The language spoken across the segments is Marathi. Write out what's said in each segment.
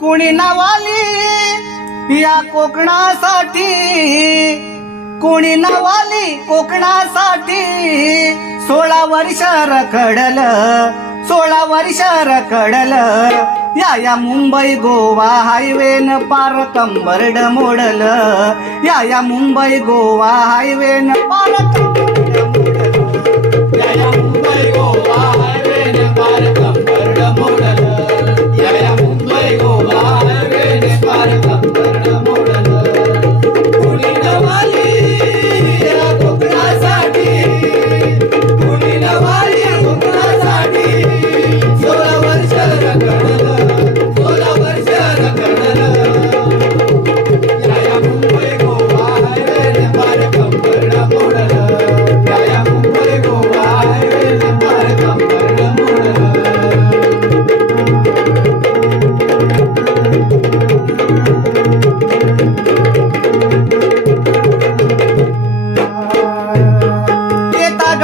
कुणी नावाली? या कोकणासाठी. कोणी नावाली कोकणासाठी? सोळा वर्ष रखडल सोळा वर्ष रखडल. या या मुंबई गोवा हायवेन पार कंबरड मोडल. या या मुंबई गोवा हायवेन पार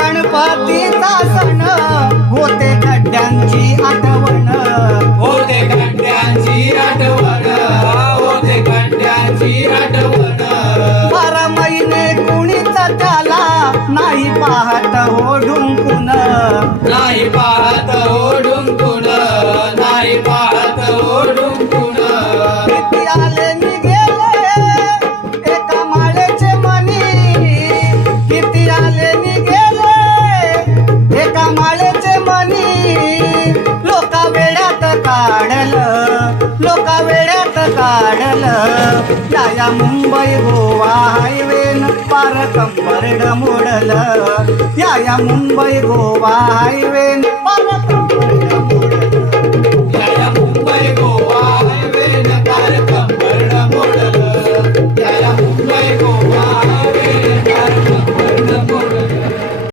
गणपतीचा सण. होते खड्ड्यांची आठवण. होते खंड्यांची आठवण. होते खंड्यांची आठवण. बारा महिने कुणीच त्याला नाही पाहत हो ढुंकून. नाही पाहत लोका वेळात काढलं. या या मुंबई गोवा हायवेन पार कंबरड मोडलं. या या मुंबई गोवा हायवेन